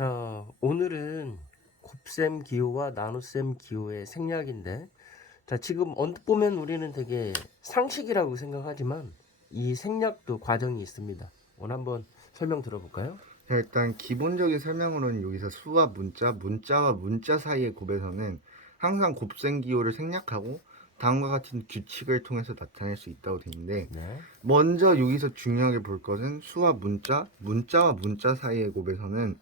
자, 오늘은 곱셈 기호와 나눗셈 기호의 생략인데, 자, 지금 언뜻 보면 우리는 되게 상식이라고 생각하지만 이 생략도 과정이 있습니다. 오늘 한번 설명 들어볼까요? 자, 일단 기본적인 설명으로는 여기서 수와 문자, 문자와 문자 사이의 곱에서는 항상 곱셈 기호를 생략하고 다음과 같은 규칙을 통해서 나타낼 수 있다고 되어 있는데, 네. 먼저 여기서 중요하게 볼 것은 수와 문자, 문자와 문자 사이의 곱에서는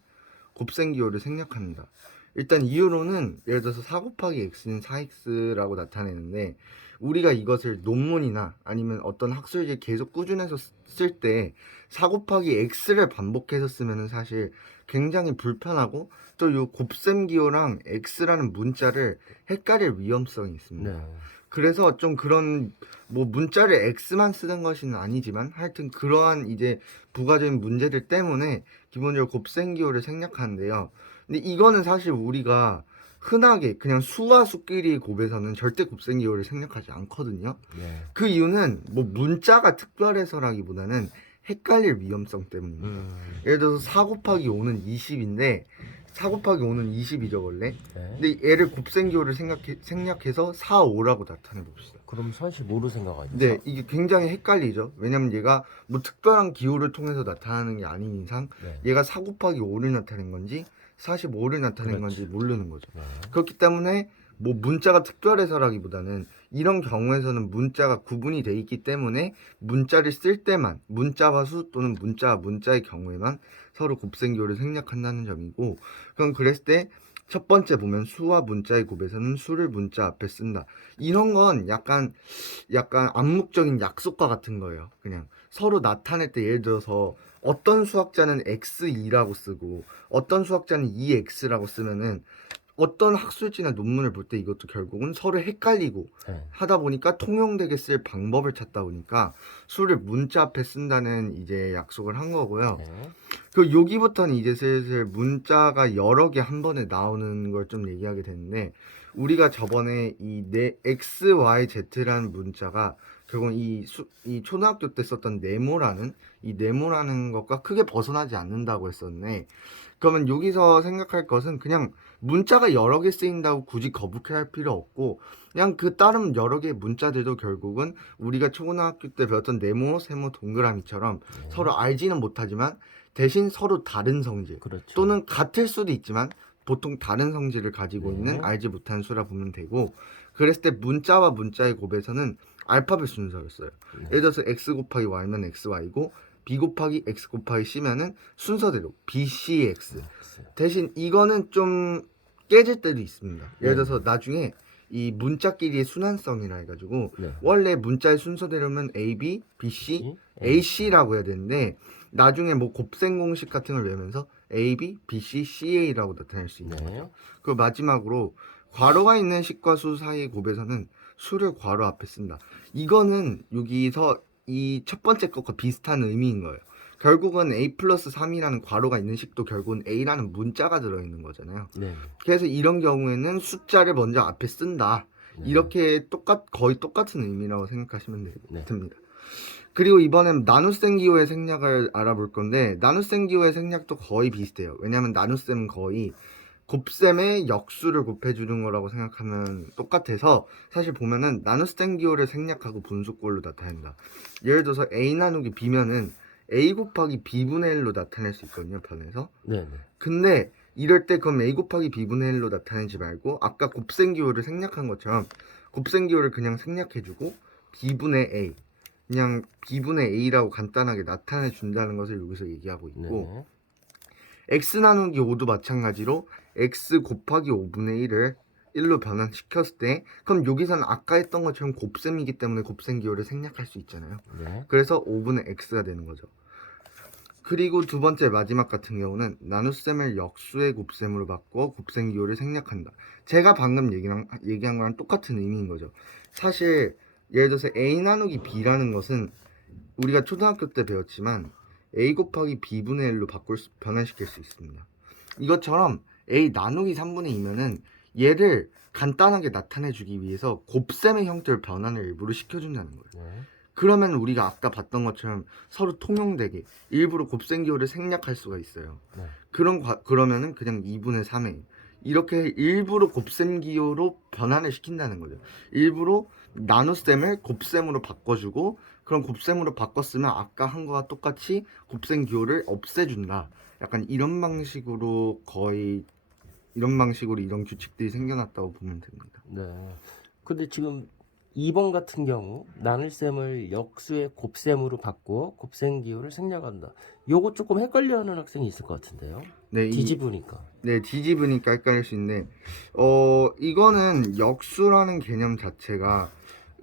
곱셈 기호를 생략합니다. 일단 이유로는 예를 들어서 4 곱하기 x는 4x라고 나타내는데, 우리가 이것을 논문이나 아니면 어떤 학술지 계속 꾸준해서 쓸 때 4 곱하기 x를 반복해서 쓰면은 사실 굉장히 불편하고, 또 이 곱셈 기호랑 x라는 문자를 헷갈릴 위험성이 있습니다. 네. 그래서 좀 그런 뭐 문자를 x만 쓰는 것은 아니지만 하여튼 그러한 이제 부가적인 문제들 때문에 기본적으로 곱셈 기호를 생략하는데요. 근데 이거는 사실 우리가 흔하게 그냥 수와 수끼리의 곱에서는 절대 곱셈 기호를 생략하지 않거든요. 네. 그 이유는 뭐 문자가 특별해서라기보다는 헷갈릴 위험성 때문입니다. 예를 들어서 4 곱하기 5는 20인데 4 곱하기 5는 20이죠 원래. 네. 근데 얘를 곱셈 기호를 생략해서 4, 5라고 나타내 봅시다. 그럼 사실 뭐로 생각하죠? 네, 이게 굉장히 헷갈리죠. 왜냐면 얘가 뭐 특별한 기호를 통해서 나타나는 게 아닌 이상 네. 얘가 4 곱하기 5를 나타낸 건지 45를 나타낸 건지 그렇죠. 모르는 거죠. 네. 그렇기 때문에 뭐 문자가 특별해서라기보다는 이런 경우에서는 문자가 구분이 돼 있기 때문에 문자를 쓸 때만 문자와 수 또는 문자와 문자의 경우에만 서로 곱셈기호를 생략한다는 점이고, 그럼 그랬을 때 첫 번째 보면 수와 문자의 곱에서는 수를 문자 앞에 쓴다. 이런 건 약간 암묵적인 약속과 같은 거예요. 그냥 서로 나타낼 때 예를 들어서 어떤 수학자는 x2라고 쓰고 어떤 수학자는 2x라고 쓰면은 어떤 학술지나 논문을 볼 때 이것도 결국은 서로 헷갈리고 네. 하다 보니까 통용되게 쓸 방법을 찾다 보니까 수를 문자 앞에 쓴다는 이제 약속을 한 거고요. 네. 그 여기부터는 이제 슬슬 문자가 여러 개 한 번에 나오는 걸 좀 얘기하게 되는데, 우리가 저번에 이 x, y, z라는 문자가 결국은 이 초등학교 때 썼던 네모라는 것과 크게 벗어나지 않는다고 했었네. 그러면 여기서 생각할 것은 그냥 문자가 여러 개 쓰인다고 굳이 거북해할 필요 없고, 그냥 그 다른 여러 개의 문자들도 결국은 우리가 초등학교 때 배웠던 네모, 세모, 동그라미처럼 네. 서로 알지는 못하지만 대신 서로 다른 성질 그렇죠. 또는 같을 수도 있지만 보통 다른 성질을 가지고 네. 있는 알지 못한 수라 보면 되고, 그랬을 때 문자와 문자의 곱에서는 알파벳 순서였어요. 네. 예를 들어서 x 곱하기 y면 xy고 b 곱하기 x 곱하기 c면은 순서대로 bcx. 대신 이거는 좀 깨질 때도 있습니다. 예를 들어서 나중에 이 문자끼리의 순환성이라 해가지고 네. 원래 문자의 순서대로면 AB, BC, AC라고 해야 되는데 나중에 뭐 곱셈 공식 같은 걸 외우면서 AB, BC, CA라고 나타낼 수 있는 네. 거죠. 그리고 마지막으로 괄호가 있는 식과 수 사이의 곱에서는 수를 괄호 앞에 쓴다. 이거는 여기서 이 첫 번째 것과 비슷한 의미인 거예요. 결국은 a 플러스 3이라는 괄호가 있는 식도 결국은 a라는 문자가 들어있는 거잖아요. 네. 그래서 이런 경우에는 숫자를 먼저 앞에 쓴다. 네. 이렇게 거의 똑같은 의미라고 생각하시면 네. 됩니다. 그리고 이번엔 나눗셈 기호의 생략을 알아볼 건데, 나눗셈 기호의 생략도 거의 비슷해요. 왜냐하면 나눗셈은 거의 곱셈의 역수를 곱해주는 거라고 생각하면 똑같아서 사실 보면은 나눗셈 기호를 생략하고 분수꼴로 나타낸다. 예를 들어서 a 나누기 b면은 a 곱하기 b분의 1로 나타낼 수 있거든요, 변해서. 네. 근데 이럴 때 그럼 a 곱하기 b분의 1로 나타내지 말고 아까 곱셈 기호를 생략한 것처럼 곱셈 기호를 그냥 생략해주고 b분의 a, 그냥 b분의 a라고 간단하게 나타내 준다는 것을 여기서 얘기하고 있고, 네. x 나누기 5도 마찬가지로 x 곱하기 5분의 1을 1로 변환시켰을 때 그럼 여기서는 아까 했던 것처럼 곱셈이기 때문에 곱셈 기호를 생략할 수 있잖아요. 네. 그래서 5분의 x가 되는 거죠. 그리고 두 번째 마지막 같은 경우는 나눗셈을 역수의 곱셈으로 바꿔 곱셈 기호를 생략한다. 제가 방금 얘기한 거랑 똑같은 의미인 거죠. 사실 예를 들어서 a 나누기 b라는 것은 우리가 초등학교 때 배웠지만 a 곱하기 b분의 1로 변환시킬 수 있습니다. 이것처럼 a 나누기 3분의 2면은 얘를 간단하게 나타내주기 위해서 곱셈의 형태를 변환을 일부러 시켜준다는 거예요. 네. 그러면 우리가 아까 봤던 것처럼 서로 통용되게 일부러 곱셈기호를 생략할 수가 있어요. 네. 그러면은 그냥 2분의 3에 이렇게 일부러 곱셈기호로 변환을 시킨다는 거죠. 일부러 나눗셈을 곱셈으로 바꿔주고 그럼 곱셈으로 바꿨으면 아까 한 거와 똑같이 곱셈기호를 없애준다. 약간 이런 방식으로 이런 규칙들이 생겨났다고 보면 됩니다. 네. 근데 지금 2번 같은 경우 나눗셈을 역수의 곱셈으로 바꾸어 곱셈 기호를 생략한다. 요거 조금 헷갈려하는 학생이 있을 것 같은데요. 네, 뒤집으니까. 뒤집으니까 헷갈릴 수 있는데, 이거는 역수라는 개념 자체가,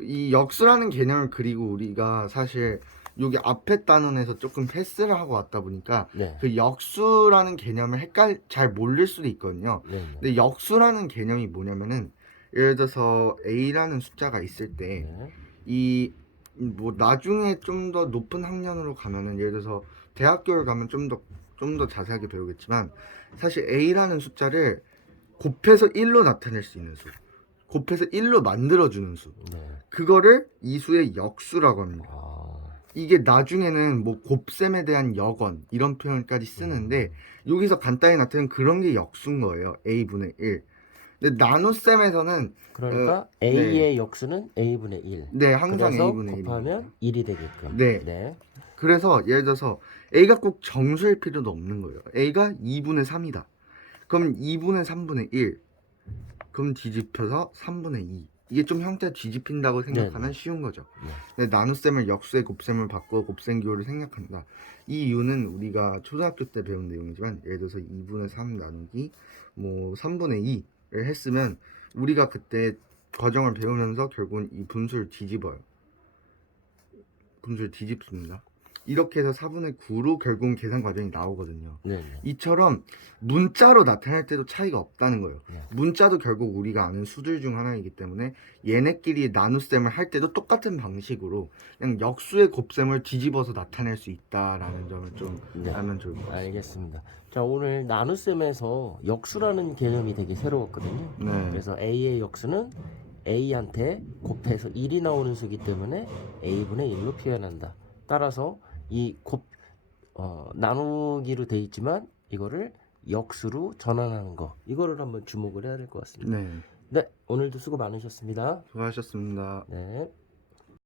이 역수라는 개념을 그리고 우리가 사실 여기 앞에 단원에서 조금 패스를 하고 왔다 보니까 네. 그 역수라는 개념을 잘 모를 수도 있거든요. 네. 네. 근데 역수라는 개념이 뭐냐면은, 예를 들어서 A라는 숫자가 있을 때, 네. 뭐 나중에 좀 더 높은 학년으로 가면은 예를 들어서 대학교를 가면 좀 더 자세하게 배우겠지만 사실 A라는 숫자를 곱해서 1로 나타낼 수 있는 수, 곱해서 1로 만들어주는 수, 네. 그거를 이 수의 역수라고 합니다. 아. 이게 나중에는 뭐 곱셈에 대한 역언 이런 표현까지 쓰는데 여기서 간단히 나타내는 그런 게 역수인 거예요. A분의 1. 근데 나눗셈에서는 그러니까 네. A의 역수는 A분의 1. 네, 항상 그래서 A분의 1. 곱하면 1이 되게끔. 네. 네. 그래서 예를 들어서 A가 꼭 정수일 필요도 없는 거예요. A가 2분의 3이다. 그럼 2분의 3분의 1. 그럼 뒤집혀서 3분의 2. 이게 좀 형태 뒤집힌다고 생각하면 네. 쉬운 거죠. 네. 근데 나눗셈을 역수의 곱셈을 바꾸어 곱셈 기호를 생략한다. 이 이유는 우리가 초등학교 때 배운 내용이지만 예를 들어서 2분의 3 나누기 뭐 3분의 2를 했으면 우리가 그때 과정을 배우면서 결국은 이 분수를 뒤집어요. 분수를 뒤집습니다. 이렇게 해서 4분의 9로 결국은 계산 과정이 나오거든요. 네. 이처럼 문자로 나타낼 때도 차이가 없다는 거예요. 네. 문자도 결국 우리가 아는 수들 중 하나이기 때문에 얘네끼리 나눗셈을 할 때도 똑같은 방식으로 그냥 역수의 곱셈을 뒤집어서 나타낼 수 있다라는 점을 좀 네. 알면 좋을 것 같습니다. 알겠습니다. 자, 오늘 나눗셈에서 역수라는 개념이 되게 새로웠거든요. 네. 그래서 A의 역수는 A한테 곱해서 1이 나오는 수기 때문에 A분의 1로 표현한다. 따라서 이 나누기로 돼 있지만 이거를 역수로 전환하는 거, 이거를 한번 주목을 해야 될 것 같습니다. 네. 네, 오늘도 수고 많으셨습니다. 수고하셨습니다. 네.